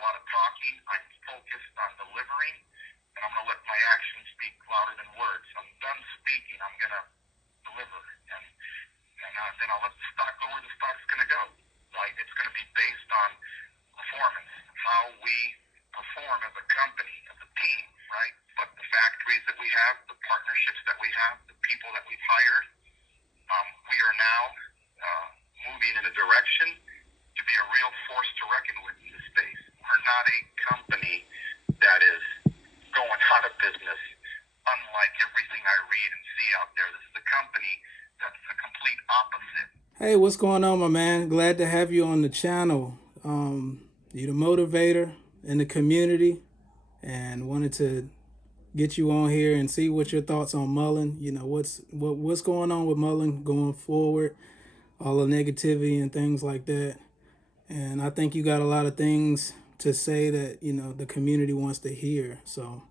a lot of talking. I'm focused on delivering, and I'm going to let my actions speak louder than words. I'm done speaking. I'm going to deliver, and then I'll let the stock go where the stock's going to go. Right? It's going to be based on performance, how we perform as a company, as a team, right? But the factories that we have, the partnerships that we have, the people that we've hired, we are now moving in a direction to be a real force to reckon with in this space. We're not a company that is going out of business, unlike everything I read and see out there. This is a company that's the complete opposite. Hey, what's going on, my man? Glad to have you on the channel. You're the motivator in the community, and wanted to get you on here and see what your thoughts on Mullen. You know, what's going on with Mullen going forward, all the negativity and things like that. And I think you got a lot of things to say that, you know, the community wants to hear. So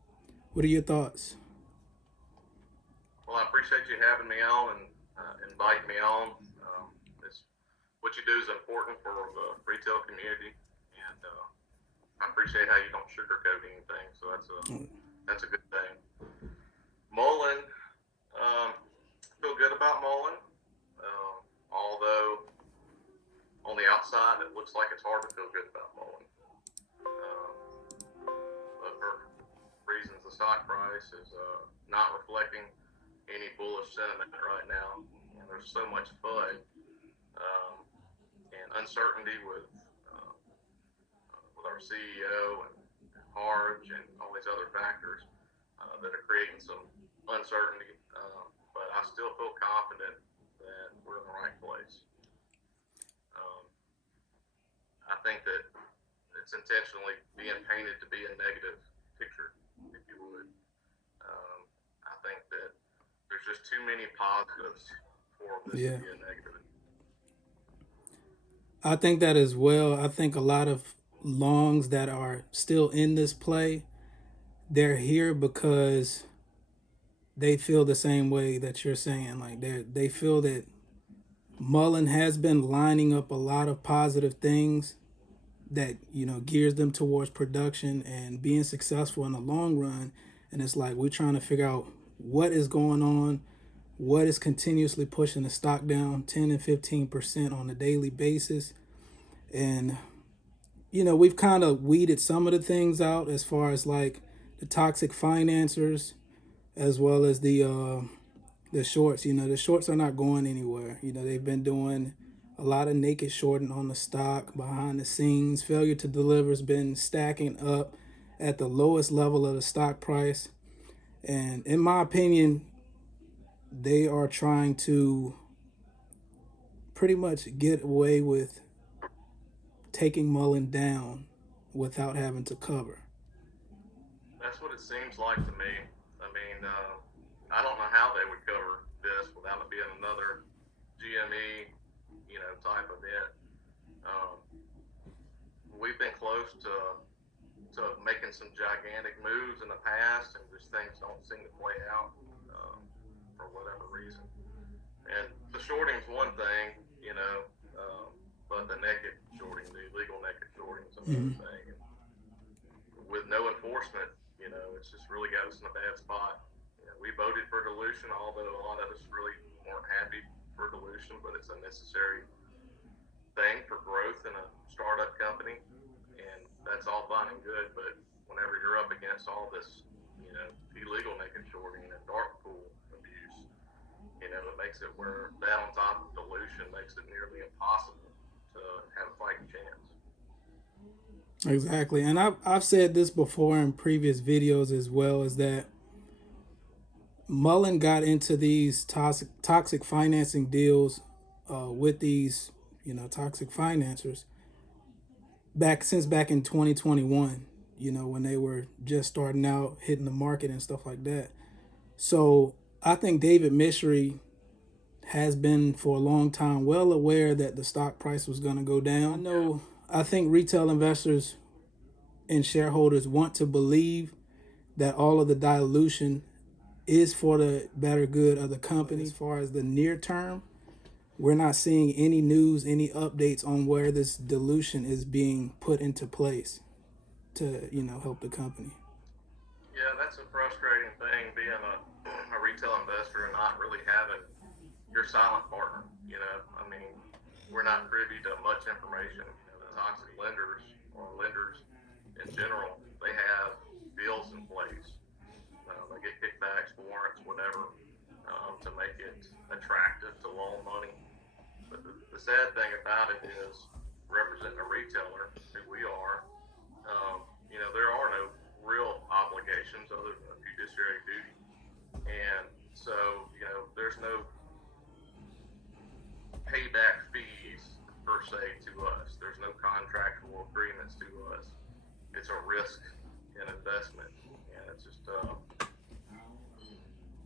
what are your thoughts? Well, I appreciate you having me on and inviting me on. What you do is important for the retail community, and I appreciate how you don't sugarcoat anything. So that's a good thing. Mullen, feel good about Mullen, although on the outside it looks like it's hard to feel good about Mullen. But for reasons, the stock price is not reflecting any bullish sentiment right now, and there's so much FUD and uncertainty with our CEO and Harge and all these other factors that are creating some uncertainty. But I still feel confident that we're in the right place. I think that it's intentionally being painted to be a negative picture, if you would. I think that there's just too many positives for this to be a negative. I think that as well. I think a lot of longs that are still in this play, they're here because they feel the same way that you're saying. Like they feel that Mullen has been lining up a lot of positive things that, you know, gears them towards production and being successful in the long run. And it's like we're trying to figure out what is going on, what is continuously pushing the stock down 10 and 15% on a daily basis. And, you know, we've kind of weeded some of the things out as far as like the toxic financiers, as well as the shorts. You know, the shorts are not going anywhere. You know, they've been doing a lot of naked shorting on the stock behind the scenes. Failure to deliver has been stacking up at the lowest level of the stock price. And in my opinion, they are trying to pretty much get away with taking Mullen down without having to cover. That's what it seems like to me. I mean, I don't know how they would cover this without it being another GME, you know, type event. We've been close to making some gigantic moves in the past, and just things don't seem to play out for whatever reason. And the shorting's one thing, you know, but the naked shorting, the illegal naked shorting is another thing. And with no enforcement, you know, it's just really got us in a bad spot. You know, we voted for dilution, although a lot of us really weren't happy for dilution, but it's a necessary thing for growth in a startup company, and that's all fine and good. But whenever you're up against all this, you know, illegal naked shorting and dark pool abuse, you know, it makes it where that on top of dilution makes it nearly impossible to have a fighting chance. Exactly. And I've said this before in previous videos as well, is that Mullen got into these toxic financing deals with these, you know, toxic financiers back in 2021, you know, when they were just starting out, hitting the market and stuff like that. So I think David Mishry has been for a long time well aware that the stock price was going to go down. I think retail investors and shareholders want to believe that all of the dilution is for the better good of the company. As far as the near term, we're not seeing any news, any updates on where this dilution is being put into place. to help the company. Yeah, that's a frustrating thing being a retail investor and not really having your silent partner. I mean, we're not privy to much information. The toxic lenders or lenders in general, they have deals in place. They get kickbacks, warrants, whatever, to make it attractive to loan money. But the sad thing about it is, representing a retailer, who we are, there are no real obligations other than a fiduciary duty. And so, there's no payback fees per se to us. There's no contractual agreements to us. It's a risk and investment, and it's just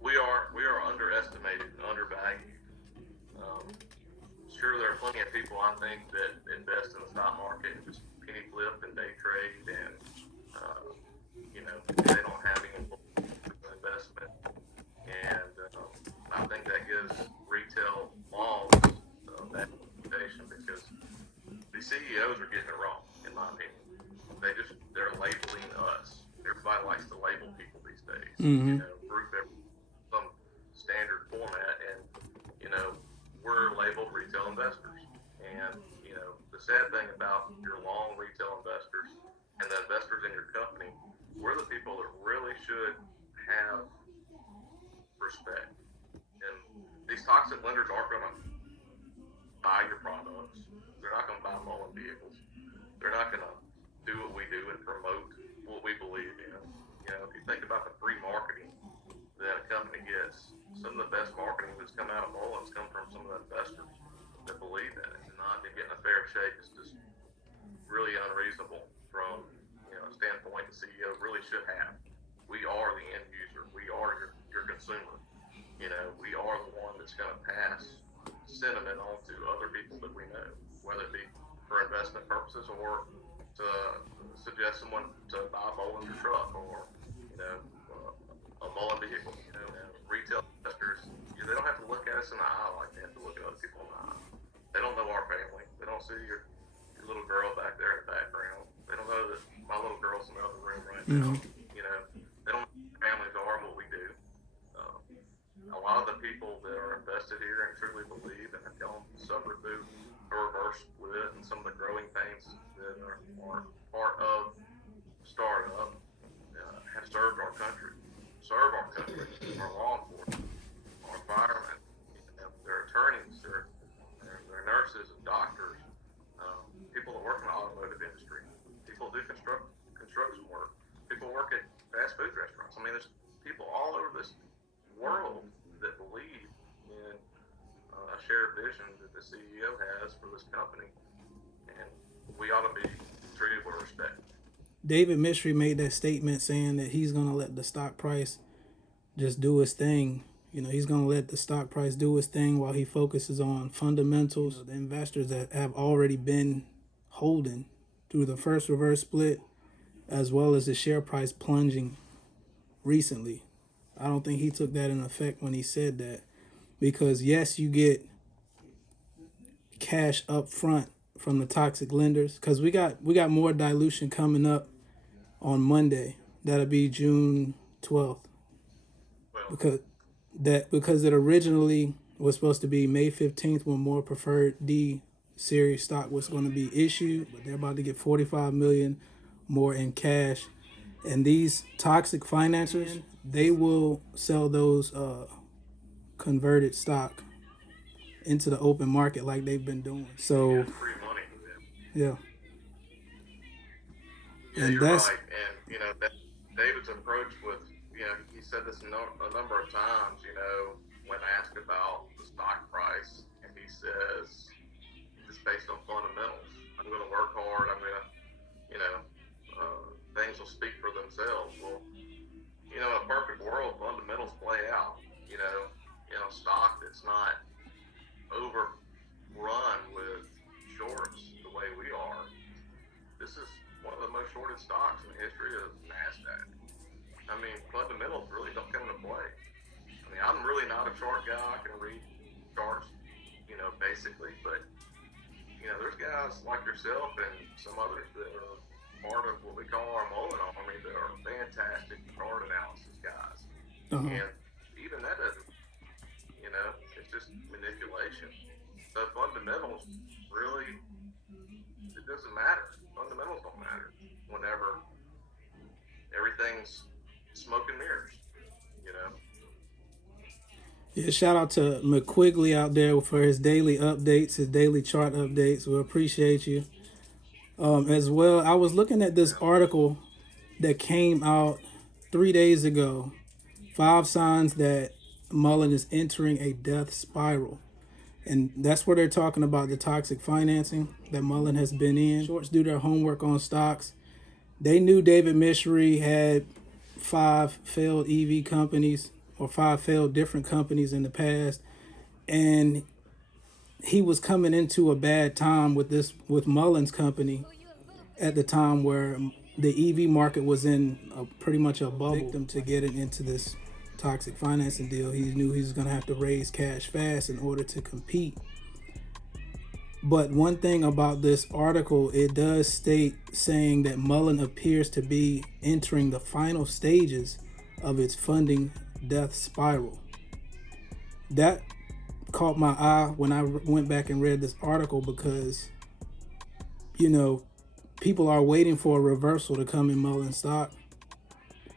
we are underestimated and undervalued. Um, sure, there are plenty of people I think that invest in the stock market and just penny flip and day trade, and they don't have any investment. And I think that gives retail laws that reputation, because the CEOs are getting it wrong, in my opinion. They're labeling us. Everybody likes to label people these days. Mm-hmm. Group some standard format, and we're labeled retail investors. And the sad thing about your long retail investors and the investors in your company, we're the people that really should have respect. And these toxic lenders aren't going to buy your products. They're not going to buy Mullen vehicles. They're not going to do what we do and promote what we believe in. If you think about the free marketing that a company gets, some of the best marketing that's come out of Mullen's come from some of the investors that believe in it, and not to get in a fair shake is just really unreasonable from a standpoint the CEO really should have. We are the end user. We are your consumer. We are the one that's going to pass sentiment on to other people that we know, whether it be for investment purposes or to suggest someone to buy a Mullen truck, or a Mullen vehicle. Retail investors, they don't have to look at us in the eye like they have to look at other people in the eye. They don't know our family. They don't see your little girl back there in the background. They don't know that my little girl's in the other room right now. Mm-hmm. They don't know what families are and what we do. A lot of the people that are invested here and truly believe and have gone suffered through a reverse split and some of the growing pains that are part of startup, have served our country, our law enforcement, our firemen, their attorneys, their nurses and doctors, people that work in the automotive industry, people that do construction work, people who work at fast food restaurants. I mean, there's people all over this world that believe in a shared vision that the CEO has for this company, and we ought to be treated with respect. David Mystery made that statement saying that he's going to let the stock price just do his thing. He's going to let the stock price do his thing while he focuses on fundamentals. The investors that have already been holding through the first reverse split, as well as the share price plunging recently. I don't think he took that in effect when he said that, because yes, you get cash up front from the toxic lenders, because we got more dilution coming up on Monday. That'll be June 12th. Because it originally was supposed to be May 15th when more preferred D series stock was going to be issued, but they're about to get 45 million more in cash. And these toxic financiers, they will sell those converted stock into the open market like they've been doing. So free money to them. Yeah. Yeah, and you're right. And that David's approach with, he said this a number of times, when asked about the stock price, and he says it's based on fundamentals. I'm going to work hard. I'm going to, things will speak for themselves. Well, in a perfect world, fundamentals play out. Stock that's not overrun with shorts the way we are. This is one of the most shorted stocks in the history of NASDAQ. I mean, fundamentals really don't come into play. I mean, I'm really not a chart guy. I can read charts, basically, but there's guys like yourself and some others that are part of what we we call our Muln army, that are fantastic chart analysis guys. Uh-huh. And even that doesn't, it's just manipulation. The fundamentals really, it doesn't matter. Fundamentals don't matter whenever everything's smoke and mirrors, Yeah, shout out to McQuigley out there for his daily updates, his daily chart updates. We appreciate you. As well, I was looking at this article that came out 3 days ago. 5 signs that Mullen is entering a death spiral. And that's where they're talking about the toxic financing that Mullen has been in. Shorts do their homework on stocks. They knew David Mishry had 5 failed EV companies or 5 failed different companies in the past. And he was coming into a bad time with Mullen's company at the time where the EV market was in pretty much a bubble. Victim to getting into this toxic financing deal. He knew he was going to have to raise cash fast in order to compete. But one thing about this article, it does state saying that Mullen appears to be entering the final stages of its funding death spiral. That caught my eye when I went back and read this article because, people are waiting for a reversal to come in Mullen stock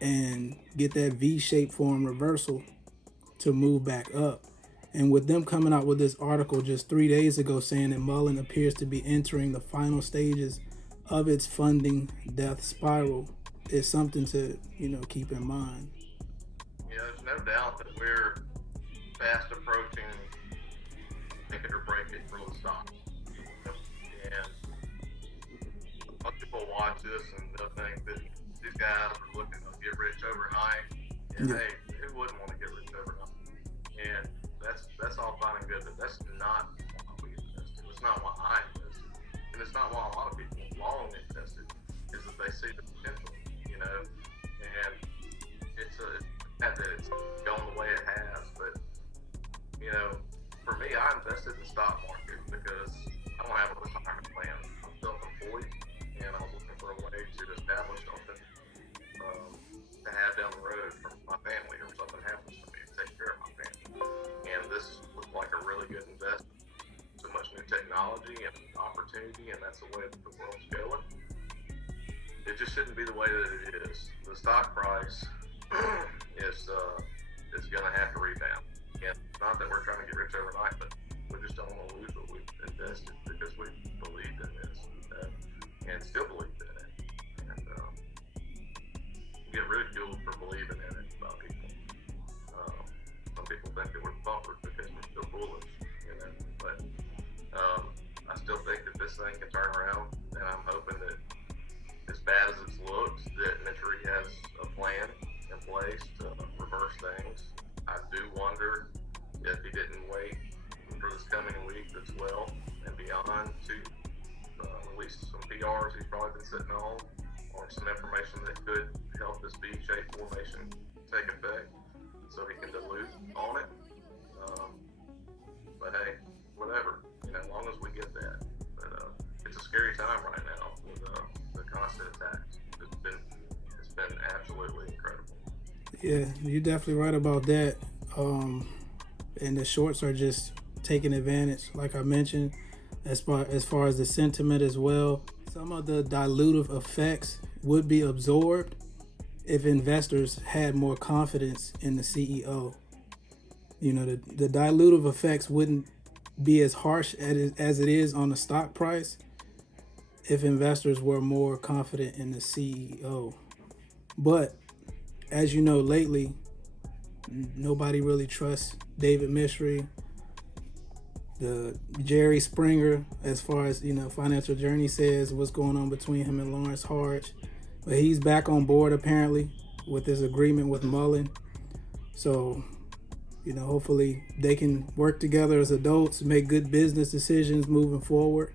and get that V-shaped form reversal to move back up. And with them coming out with this article just 3 days ago saying that Mullen appears to be entering the final stages of its funding death spiral, is something to, keep in mind. Yeah, there's no doubt that we're fast approaching make it or break it for the stock. And most people watch this and they'll think that these guys are looking to get rich overnight. And hey, who wouldn't want to get rich overnight? And that's all fine and good, but that's not why we invested. It's not why I invested. And it's not why a lot of people long invested, is that they see the potential, and it's that it's going the way it has. But, for me, I invested in the stock market because I don't have a retirement plan. I'm self-employed, and I was looking for a way to establish something to have down the road for my family, or something happens to me to take care of my family. And this looked like a really good investment. So much new technology and opportunity, and that's the way that the world's going. It just shouldn't be the way that it is. The stock price is going to have to rebound. And not that we're trying to get rich overnight, but we just don't want to lose what we've invested because we believed in this and still believe in it. And get ridiculed for believing in it by people. Some people think that we're buffered because we're still bullish, but I still think that this thing can turn around, and I'm hoping that, as bad as it's looked, that Mitchell has a plan in place to reverse things. I do wonder if he didn't wait for this coming week as well and beyond to release some PRs he's probably been sitting on, or some information that could help this V-shaped formation take effect, so he can dilute on it. But hey, whatever, as long as we get that. But it's a scary time right now with the constant attacks. It's been absolutely incredible. Yeah, you're definitely right about that. And the shorts are just taking advantage, like I mentioned, as far as the sentiment as well. Some of the dilutive effects would be absorbed if investors had more confidence in the CEO. The dilutive effects wouldn't be as harsh as it is on the stock price if investors were more confident in the CEO. But as you know, lately, nobody really trusts David Mishry, the Jerry Springer, as far as, Financial Journey says what's going on between him and Lawrence Harge. But he's back on board apparently with his agreement with Mullen. So, hopefully they can work together as adults, make good business decisions moving forward.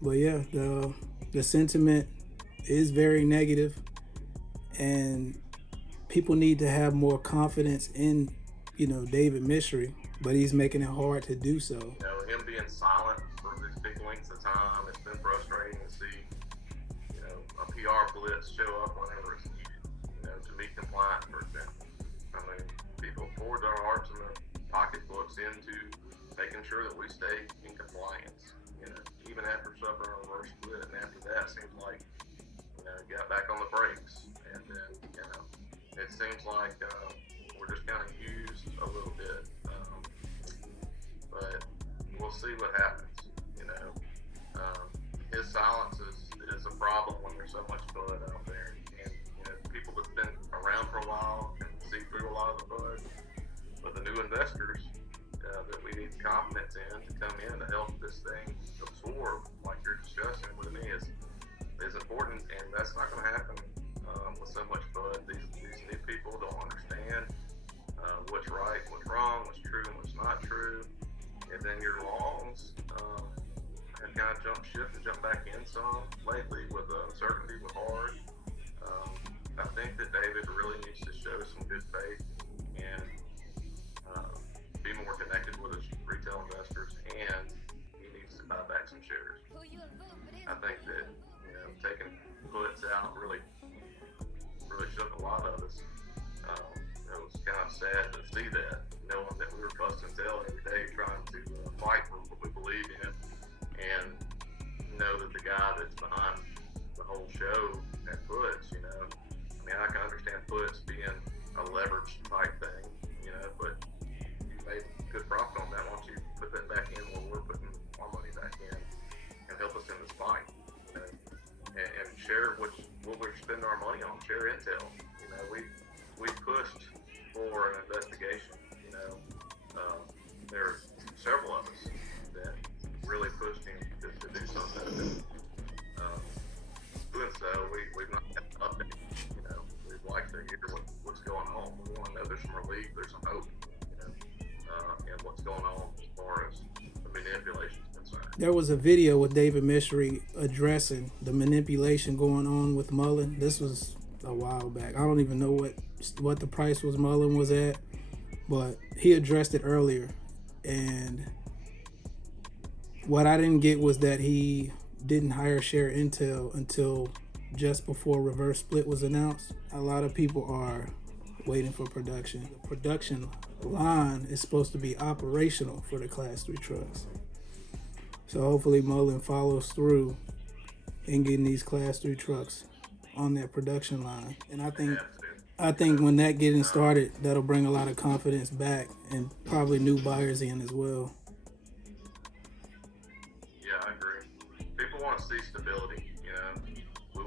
But yeah, the sentiment is very negative, and people need to have more confidence in, David Mishry, but he's making it hard to do so. Him being silent for these big lengths of time, it's been frustrating to see, a PR splits show up whenever it's needed, to be compliant, for example. I mean, people pour their hearts and their pocketbooks into making sure that we stay in compliance, even after suffering a reverse split. And after that, it seems like, got back on the brakes. And then, it seems like we're just kind of used a little bit. But we'll see what happens. His silence is a problem when there's so much bud out there. And, people that's been around for a while can see through a lot of the bud. But the new investors that we need confidence in to come in to help this thing absorb, like you're discussing with me, is important. And that's not going to happen with so much bud. These new people don't understand what's right, what's wrong, what's true, and what's not true. And then your longs have kind of jumped ship and jumped back in some lately with uncertainty, with hard. I think that David really needs to show some good faith and be more connected with his retail investors, and he needs to buy back some shares. I think that taking puts out really shook a lot of us. It was kind of sad to see that, knowing that we were busting tail every day trying to fight for what we believe in, and know that the guy that's behind the whole show at puts, I can understand puts being a leverage type thing, but you made good profit on that. Why don't you put that back in where we're putting our money back in and help us in this fight, and share what we're spending our money on, share intel. We pushed for an investigation. There are several of us that really pushed him to do something. Doing so, we've not had an update. We'd like to hear what's going on. We want to know there's some relief, there's some hope, and what's going on as far as the manipulation is concerned. There was a video with David Mishry addressing the manipulation going on with Muln. This was a while back. I don't even know what the price was Muln was at, but he addressed it earlier. And what I didn't get was that he didn't hire share intel until just before reverse split was announced. A lot of people are waiting for production. The production line is supposed to be operational for the Class 3 trucks. So hopefully Muln follows through in getting these Class 3 trucks on that production line. And I think when that getting started, that'll bring a lot of confidence back and probably new buyers in as well. Yeah, I agree. People want to see stability. We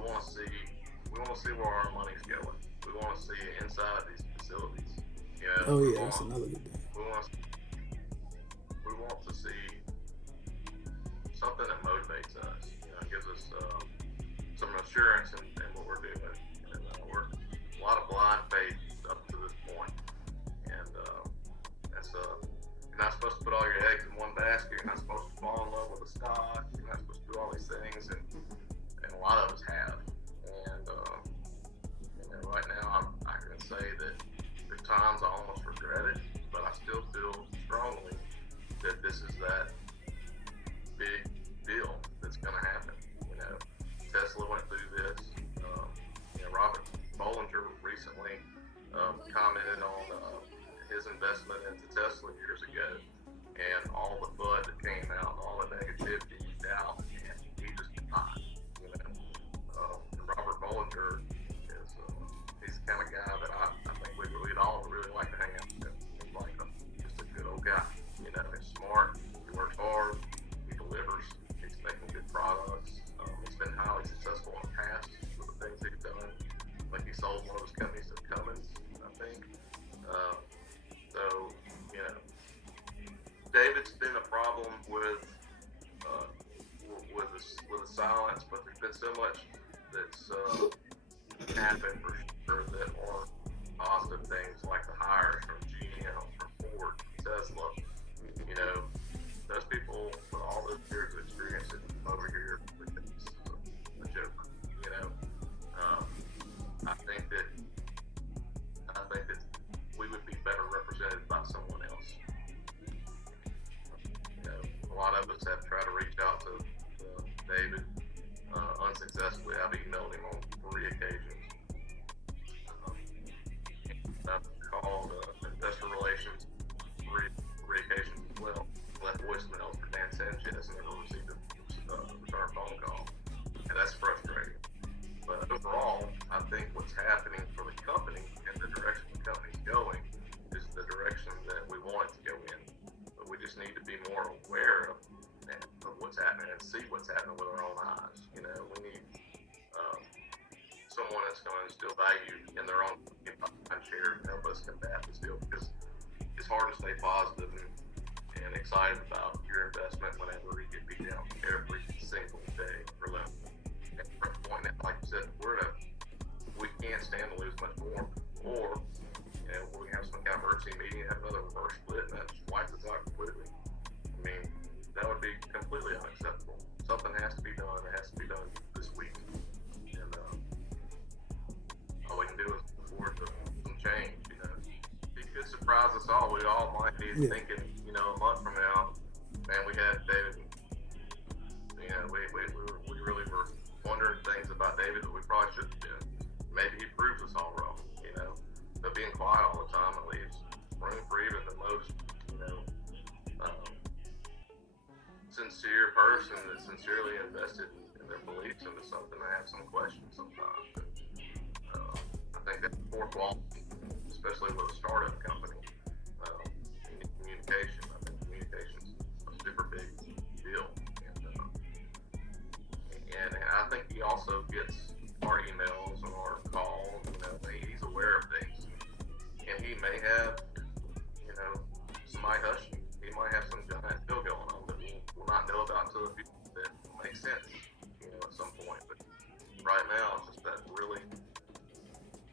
want to see where our money's going. We want to see inside these facilities. Oh yeah, that's another good thing. We want to see something that motivates us. Gives us some assurance in what we're doing. And we're a lot of blind faith up to this point. And that's you're not supposed to put all your eggs in one basket. You're not supposed to fall in love with a stock. You're not supposed to do all these things, and a lot of us have. And right now, I can say that there's times I almost regret it, but I still feel strongly that this is that big deal that's going to happen. Tesla went through this. Robert Bollinger recently commented on his investment into Tesla years ago, and all the bud that came out, and all the negativity, doubt, and he just denied. Robert Bollinger is he's the kind of guy that I think we'd all really like to hang out with. He's like just a good old guy. He's smart, he works hard, he delivers, he's making good products. He's been highly successful in the past with the things he's done. Like he sold one of his companies to Cummins, I think. So, David's been a problem with the silence, but there's been so much that's happened for sure that are positive things, like the hires from GM, from Ford, Tesla. Those people with all those years of experience over here, it's a joke. I think that we would be better represented by someone else. A lot of us have tried to reach out to David unsuccessfully. I've emailed him on 3 someone that's going to instill value in their own share and help us combat this deal, because it's hard to stay positive and excited about your investment whenever you get beat down every single day for them. At the point, like you said, we can't stand to lose much more, or we have some kind of emergency meeting, have another reverse split, and that just wipes us out completely. I mean, that would be completely unacceptable. Something has to be done. It has to be done this week, and all we can do is look forward to some change. It could surprise us all. We all might be thinking, a month from now, man, we had David. We really were wondering things about David that we probably shouldn't do. Maybe he proves us all wrong. But being quiet all the time, it leaves room for even the most, sincere person that's sincerely invested in their beliefs into something. I have some questions sometimes. But, I think that's core quality, especially with a startup company. You need communication. I think communication's a super big deal. And I think he also gets our emails and our calls. He's aware of things. And he may have, somebody hushing. He might have some giant deal going on that we'll not know about until the future that will make sense, at some point. But right now, it's just that really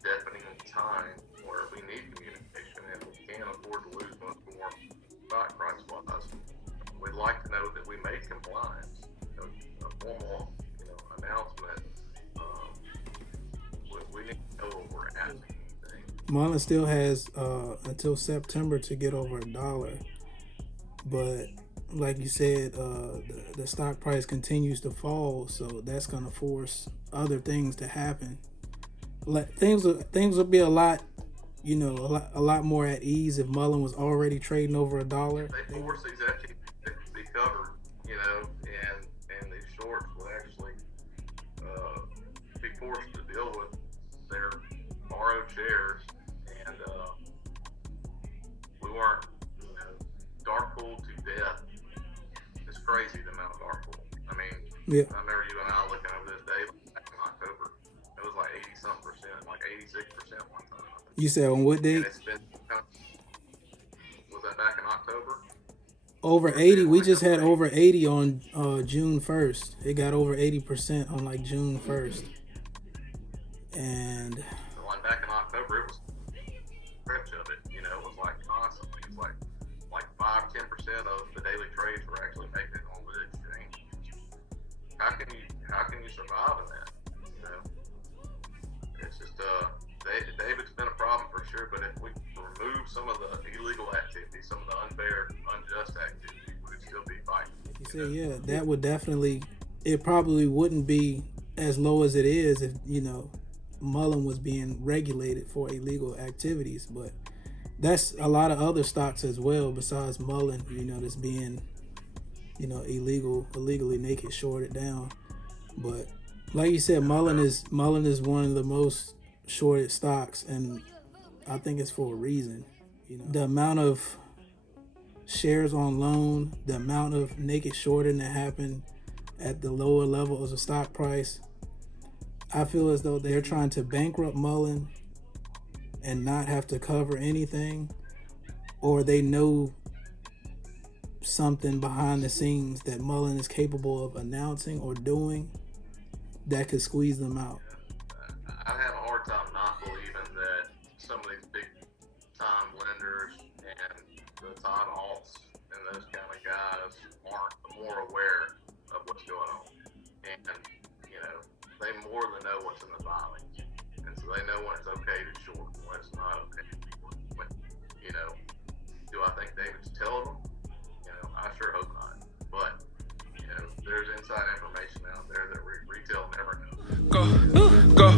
deafening time where we need communication, and we can't afford to lose much more stock price-wise. We'd like to know that we made compliance, a formal, announcement. We need to know what we're asking. Muln still has until September to get over $1, but like you said, the stock price continues to fall, so that's going to force other things to happen. Things will be a lot more at ease if Muln was already trading over $1. They force these FTs to be covered, and these shorts will actually be forced to deal with their borrowed shares. And we weren't, dark pooled to death. It's crazy the amount of dark pool. I mean, I remember you and I looking over this day back in October. It was like 80-something%, like 86% one time. You said on what date? And it's been, was that back in October? Over 80. We just had over 80 on June 1st. It got over 80% on like June 1st. And like back in October, it was stretch of it. It was like constantly. It's like 5-10% of the daily trades were actually making it on the exchange. How can you survive in that? It's just David's been a problem for sure. But if we remove some of the illegal activity, some of the unfair, unjust activity, we would still be fighting. You said, that would definitely. It probably wouldn't be as low as it is if Muln was being regulated for illegal activities, but that's a lot of other stocks as well besides Muln, that's being, illegally naked shorted down. But like you said, Muln is one of the most shorted stocks, and I think it's for a reason. The amount of shares on loan, the amount of naked shorting that happened at the lower levels of stock price. I feel as though they're trying to bankrupt Muln and not have to cover anything, or they know something behind the scenes that Muln is capable of announcing or doing that could squeeze them out. I have a hard time not believing that some of these big time lenders and the Todd Alts and those kind of guys aren't more aware of what's going on. And, they more than know what's in the filings. And so they know when it's okay to short and when it's not okay to short. But, do I think David's telling them? I sure hope not. But, there's inside information out there that retail never knows. Go.